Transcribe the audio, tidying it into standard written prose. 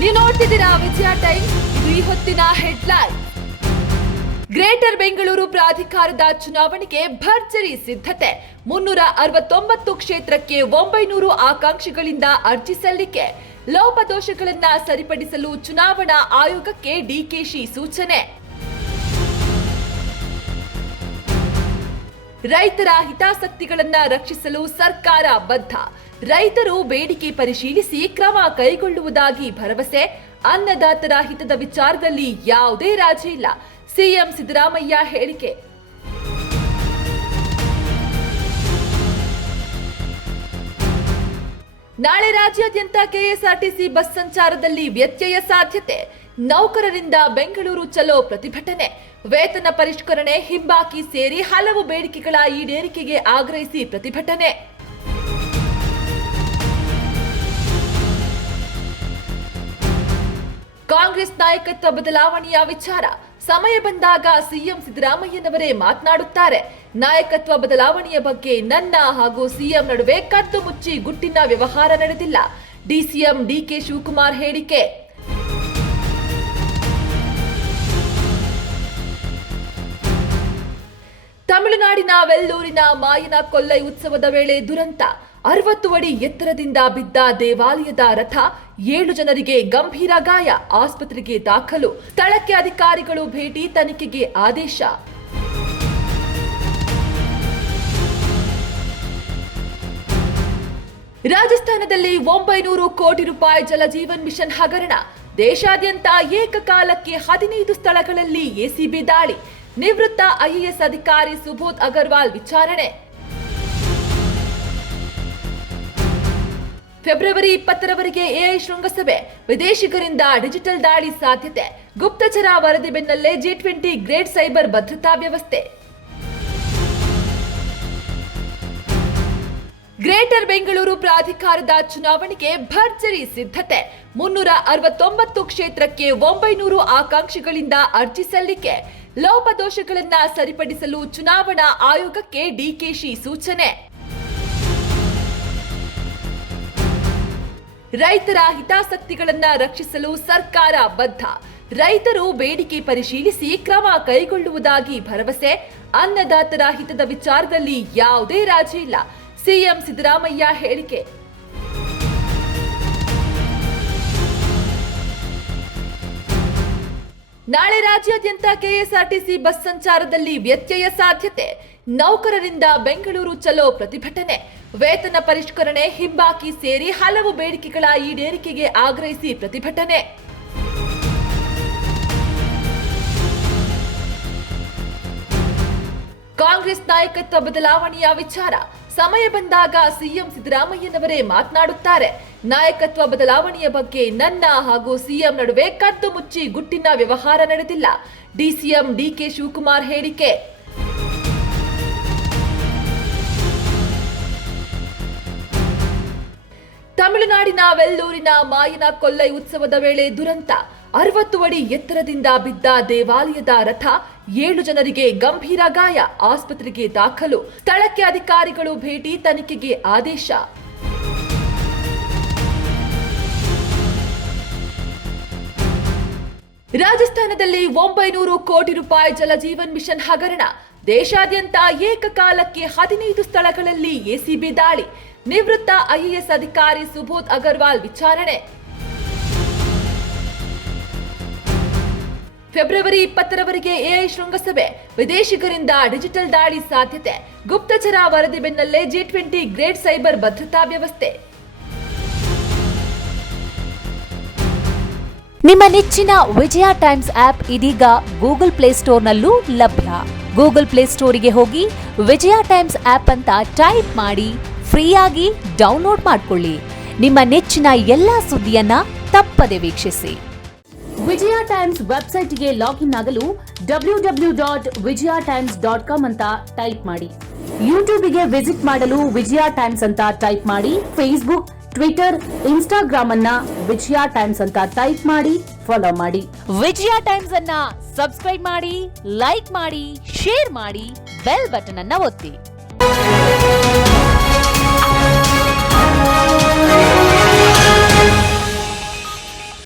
ನೀವು ನೋಡ್ತಿದ್ದೀರಾ ವಿಜಯ ಟೈಮ್ಸ್. ಇದು ಈ ಹೊತ್ತಿನ ಹೆಡ್ಲೈನ್. ಗ್ರೇಟರ್ ಬೆಂಗಳೂರು ಪ್ರಾಧಿಕಾರದ ಚುನಾವಣೆಗೆ ಭರ್ಜರಿ ಸಿದ್ಧತೆ. 369 ಕ್ಷೇತ್ರಕ್ಕೆ 900 ಆಕಾಂಕ್ಷಿಗಳಿಂದ ಅರ್ಜಿ ಸಲ್ಲಿಕೆ. ಲೋಪದೋಷಗಳನ್ನ ಸರಿಪಡಿಸಲು ಚುನಾವಣಾ ಆಯೋಗಕ್ಕೆ ಡಿಕೆಶಿ ಸೂಚನೆ. ರೈತರ ಹಿತಾಸಕ್ತಿಗಳನ್ನ ರಕ್ಷಿಸಲು ಸರ್ಕಾರ ಬದ್ಧ. ರೈತರು ಬೇಡಿಕೆ ಪರಿಶೀಲಿಸಿ ಕ್ರಮ ಕೈಗೊಳ್ಳುವುದಾಗಿ ಭರವಸೆ. ಅನ್ನದಾತರ ಹಿತದ ವಿಚಾರದಲ್ಲಿ ಯಾವುದೇ ರಾಜಿ ಇಲ್ಲ. ಸಿಎಂ ಸಿದ್ದರಾಮಯ್ಯ ಹೇಳಿಕೆ. ನಾಳೆ ರಾಜ್ಯಾದ್ಯಂತ ಕೆಎಸ್ಆರ್ಟಿಸಿ ಬಸ್ ಸಂಚಾರದಲ್ಲಿ ವ್ಯತ್ಯಯ ಸಾಧ್ಯತೆ. ನೌಕರರಿಂದ ಬೆಂಗಳೂರು ಚಲೋ ಪ್ರತಿಭಟನೆ. ವೇತನ ಪರಿಷ್ಕರಣೆ, ಹಿಂಬಾಕಿ ಸೇರಿ ಹಲವು ಬೇಡಿಕೆಗಳ ಈಡೇರಿಕೆಗೆ ಆಗ್ರಹಿಸಿ ಪ್ರತಿಭಟನೆ. ಕಾಂಗ್ರೆಸ್ ನಾಯಕತ್ವ ಬದಲಾವಣೆಯ ವಿಚಾರ ಸಮಯ ಬಂದಾಗ ಸಿಎಂ ಸಿದ್ದರಾಮಯ್ಯನವರೇ ಮಾತನಾಡುತ್ತಾರೆ. ನಾಯಕತ್ವ ಬದಲಾವಣೆಯ ಬಗ್ಗೆ ನನ್ನ ಹಾಗೂ ಸಿಎಂ ನಡುವೆ ಕದ್ದು ಮುಚ್ಚಿ ಗುಟ್ಟಿನ ವ್ಯವಹಾರ ನಡೆದಿಲ್ಲ. ಡಿಸಿಎಂ ಡಿಕೆ ಶಿವಕುಮಾರ್ ಹೇಳಿಕೆ. ತಮಿಳುನಾಡಿನ ವೆಲ್ಲೂರಿನ ಮಾಯನ ಕೊಲ್ಲೈ ಉತ್ಸವದ ವೇಳೆ ದುರಂತ. 60 ಅಡಿ ಎತ್ತರದಿಂದ ಬಿದ್ದ ದೇವಾಲಯದ ರಥ. 7 ಜನರಿಗೆ ಗಂಭೀರ ಗಾಯ, ಆಸ್ಪತ್ರೆಗೆ ದಾಖಲು. ಸ್ಥಳಕ್ಕೆ ಅಧಿಕಾರಿಗಳು ಭೇಟಿ, ತನಿಖೆಗೆ ಆದೇಶ. ರಾಜಸ್ಥಾನದಲ್ಲಿ 900 ಕೋಟಿ ರೂಪಾಯಿ ಜಲಜೀವನ್ ಮಿಷನ್ ಹಗರಣ. ದೇಶಾದ್ಯಂತ ಏಕಕಾಲಕ್ಕೆ 15 ಸ್ಥಳಗಳಲ್ಲಿ ಎಸಿಬಿ ದಾಳಿ. ನಿವೃತ್ತ ಐಎಎಸ್ ಅಧಿಕಾರಿ ಸುಬೋಧ್ ಅಗರ್ವಾಲ್ ವಿಚಾರಣೆ. ಫೆಬ್ರವರಿ 20ರವರೆಗೆ ಎಐ ಶೃಂಗಸಭೆ. ವಿದೇಶಿಗರಿಂದ ಡಿಜಿಟಲ್ ದಾಳಿ ಸಾಧ್ಯತೆ. ಗುಪ್ತಚರ ವರದಿ ಬೆನ್ನಲ್ಲೇ G20 ಗ್ರೇಟ್ ಸೈಬರ್ ಭದ್ರತಾ ವ್ಯವಸ್ಥೆ. ಗ್ರೇಟರ್ ಬೆಂಗಳೂರು ಪ್ರಾಧಿಕಾರದ ಚುನಾವಣೆಗೆ ಭರ್ಜರಿ ಸಿದ್ಧತೆ. 369 ಕ್ಷೇತ್ರಕ್ಕೆ 900 ಆಕಾಂಕ್ಷಿಗಳಿಂದ ಅರ್ಜಿ ಸಲ್ಲಿಕೆ. ಲೋಪದೋಷಗಳನ್ನ ಸರಿಪಡಿಸಲು ಚುನಾವಣಾ ಆಯೋಗಕ್ಕೆ ಡಿಕೆಶಿ ಸೂಚನೆ. ರೈತರ ಹಿತಾಸಕ್ತಿಗಳನ್ನ ರಕ್ಷಿಸಲು ಸರ್ಕಾರ ಬದ್ಧ. ರೈತರು ಬೇಡಿಕೆ ಪರಿಶೀಲಿಸಿ ಕ್ರಮ ಕೈಗೊಳ್ಳುವುದಾಗಿ ಭರವಸೆ. ಅನ್ನದಾತರ ಹಿತದ ವಿಚಾರದಲ್ಲಿ ಯಾವುದೇ ರಾಜಿ ಇಲ್ಲ. ಸಿಎಂ ಸಿದ್ದರಾಮಯ್ಯ ಹೇಳಿಕೆ. ನಾಳೆ ರಾಜ್ಯಾದ್ಯಂತ ಕೆಎಸ್ಆರ್ಟಿಸಿ ಬಸ್ ಸಂಚಾರದಲ್ಲಿ ವ್ಯತ್ಯಯ ಸಾಧ್ಯತೆ. ನೌಕರರಿಂದ ಬೆಂಗಳೂರು ಚಲೋ ಪ್ರತಿಭಟನೆ. ವೇತನ ಪರಿಷ್ಕರಣೆ, ಹಿಂಬಾಕಿ ಸೇರಿ ಹಲವು ಬೇಡಿಕೆಗಳ ಈಡೇರಿಕೆಗೆ ಆಗ್ರಹಿಸಿ ಪ್ರತಿಭಟನೆ. ಕಾಂಗ್ರೆಸ್ ನಾಯಕತ್ವ ಬದಲಾವಣೆಯ ವಿಚಾರ ಸಮಯ ಬಂದಾಗ ಸಿಎಂ ಸಿದ್ದರಾಮಯ್ಯನವರೇ ಮಾತನಾಡುತ್ತಾರೆ. ನಾಯಕತ್ವ ಬದಲಾವಣೆಯ ಬಗ್ಗೆ ನನ್ನ ಹಾಗೂ ಸಿಎಂ ನಡುವೆ ಕದ್ದು ಮುಚ್ಚಿ ಗುಟ್ಟಿನ ವ್ಯವಹಾರ ನಡೆದಿಲ್ಲ. ಡಿಸಿಎಂ ಡಿಕೆ ಶಿವಕುಮಾರ್ ಹೇಳಿಕೆ. ತಮಿಳುನಾಡಿನ ವೆಲ್ಲೂರಿನ ಮಾಯನ ಕೊಲ್ಲೈ ಉತ್ಸವದ ವೇಳೆ ದುರಂತ. 60 ಅಡಿ ಎತ್ತರದಿಂದ ಬಿದ್ದ ದೇವಾಲಯದ ರಥ. 7 ಜನರಿಗೆ ಗಂಭೀರ ಗಾಯ, ಆಸ್ಪತ್ರೆಗೆ ದಾಖಲು. ಸ್ಥಳಕ್ಕೆ ಅಧಿಕಾರಿಗಳು ಭೇಟಿ, ತನಿಖೆಗೆ ಆದೇಶ. ರಾಜಸ್ಥಾನದಲ್ಲಿ 900 ಕೋಟಿ ರೂಪಾಯಿ ಜಲಜೀವನ್ ಮಿಷನ್ ಹಗರಣ. ದೇಶಾದ್ಯಂತ ಏಕಕಾಲಕ್ಕೆ 15 ಸ್ಥಳಗಳಲ್ಲಿ ಎಸಿಬಿ ದಾಳಿ. ನಿವೃತ್ತ ಐಎಎಸ್ ಅಧಿಕಾರಿ ಸುಬೋಧ್ ಅಗರ್ವಾಲ್ ವಿಚಾರಣೆ. ಫೆಬ್ರವರಿ 20ರವರೆಗೆ ಎಐ ಶೃಂಗಸಭೆ. ವಿದೇಶಿಗರಿಂದ ಡಿಜಿಟಲ್ ದಾಳಿ ಸಾಧ್ಯತೆ. ಗುಪ್ತಚರ ವರದಿ ಬೆನ್ನಲ್ಲೇ G20 ಗ್ರೇಟ್ ಸೈಬರ್ ಭದ್ರತಾ ವ್ಯವಸ್ಥೆ. ನಿಮ್ಮ ನೆಚ್ಚಿನ ವಿಜಯ ಟೈಮ್ಸ್ ಆಪ್ ಇದೀಗ ಗೂಗಲ್ ಪ್ಲೇಸ್ಟೋರ್ನಲ್ಲೂ ಲಭ್ಯ. ಗೂಗಲ್ ಪ್ಲೇಸ್ಟೋರಿಗೆ ಹೋಗಿ ವಿಜಯ ಟೈಮ್ಸ್ ಆಪ್ ಅಂತ ಟೈಪ್ ಮಾಡಿ ಫ್ರೀಯಾಗಿ ಡೌನ್ಲೋಡ್ ಮಾಡಿಕೊಳ್ಳಿ. ನಿಮ್ಮ ನೆಚ್ಚಿನ ಎಲ್ಲಾ ಸುದ್ದಿಯನ್ನ ತಪ್ಪದೆ ವೀಕ್ಷಿಸಿ. ವಿಜಯ ಟೈಮ್ಸ್ ವೆಬ್ಸೈಟ್ಗೆ ಲಾಗಿನ್ ಆಗಲು www.vijayatimes.com ಅಂತ ಟೈಪ್ ಮಾಡಿ. ಯೂಟ್ಯೂಬ್ಗೆ ವಿಸಿಟ್ ಮಾಡಲು ವಿಜಯ ಟೈಮ್ಸ್ ಅಂತ ಟೈಪ್ ಮಾಡಿ. ಫೇಸ್ಬುಕ್, ಟ್ವಿಟರ್, ಇನ್ಸ್ಟಾಗ್ರಾಮ್ ಅನ್ನ ವಿಜಯ ಟೈಮ್ಸ್ ಅಂತ ಟೈಪ್ ಮಾಡಿ, ಫಾಲೋ ಮಾಡಿ. ವಿಜಯ ಟೈಮ್ಸ್ ಅನ್ನ ಸಬ್ಸ್ಕ್ರೈಬ್ ಮಾಡಿ, ಲೈಕ್ ಮಾಡಿ, ಶೇರ್ ಮಾಡಿ, ಬೆಲ್ ಬಟನ್ ಅನ್ನ ಒತ್ತಿ.